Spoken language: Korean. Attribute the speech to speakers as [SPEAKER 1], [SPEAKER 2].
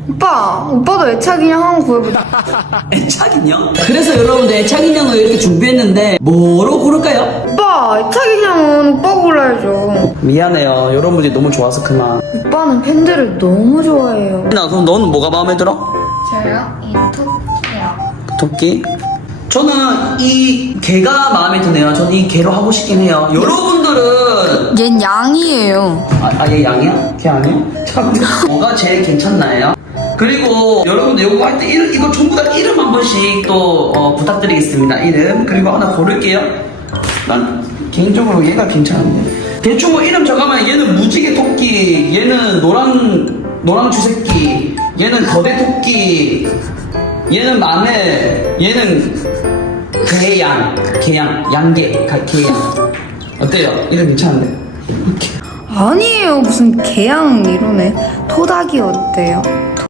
[SPEAKER 1] 오빠도 애착 인형 한번 구해보자.
[SPEAKER 2] 애착 인형? 그래서 여러분들 애착 인형을 이렇게 준비했는데 뭐로 고를까요?
[SPEAKER 1] 오빠, 애착 인형은 오빠가 골라야죠.
[SPEAKER 2] 미안해요. 여러분들이 너무 좋아서 그만.
[SPEAKER 1] 오빠는 팬들을 너무 좋아해요.
[SPEAKER 2] 나 그럼 너는 뭐가 마음에 들어?
[SPEAKER 1] 저요? 이 토끼요.
[SPEAKER 2] 토끼? 저는 이 개가 마음에 드네요. 저는 이 개로 하고 싶긴 해요. 여러분들은
[SPEAKER 1] 얜 양이에요.
[SPEAKER 2] 얘 양이야? 걔 아니야? 참 뭐가 제일 괜찮나요? 그리고 여러분들 요거 할 때 이거 전부 다 이름 한 번씩 또 부탁드리겠습니다. 이름 그리고 하나 고를게요. 난 개인적으로 얘가 괜찮은데 대충 뭐 이름 적으면 얘는 무지개 토끼, 얘는 노랑 주새끼, 얘는 거대 토끼, 얘는 마늘, 얘는 개양, 양개, 개양. 어때요? 이름 괜찮은데?
[SPEAKER 1] 아니에요. 무슨 개양 이러네. 토닥이 어때요?